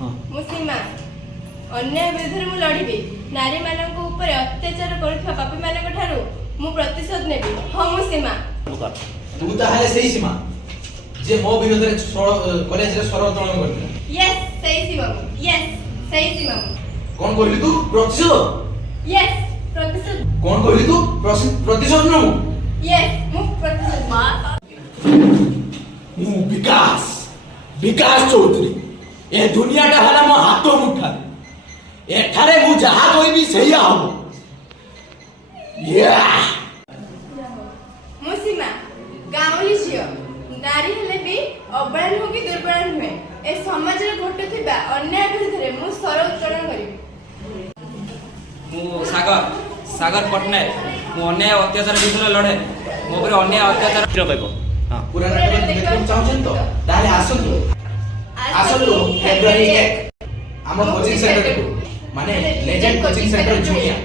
मु सीमा अन्याय विरुद्ध मु लड़बी नारी मानक ऊपर अत्याचार करुवा पापी मानक ठारू मु प्रतिशोध नेबी हां मु सीमा तू ताहाले सही सीमा जे मो विरोध रे कॉलेज रे स्वर उत्तोलन करथिला यस सही सीमा यस सही सीमा कोन कहली तू प्रतिशोध यस प्रतिशोध कोन कहली तू प्रतिशोध न यस मु प्रतिशोध मु विकास विकास चौधरी ए दुनिया टा हला मो हाथो मुठा एठारे मु जहा कहबी सहीया हो या मु सीमा गाउली छियो नारी हेले भी अबळा हो कि दुर्बळ नुहे ए समाज रे घटुथिबा अन्याय विरुद्ध रे मु स्वर उत्तोलन करिबी मु सागर पटनायक मु अन्याय अत्याचार विरुद्ध लड़े मो पर अन्याय अत्याचार पाइबो हां पूरा नाटक देखिବାକୁ ଚାହୁଁଛନ୍ତି ତ ତାହେଲେ ଆସନ୍ତୁ फेब्रुआरी 1 ଆମ କୋଚିଂ ସେଣ୍ଟର ମାନେ लेजेंड कोचिंग सेंटर जूनियर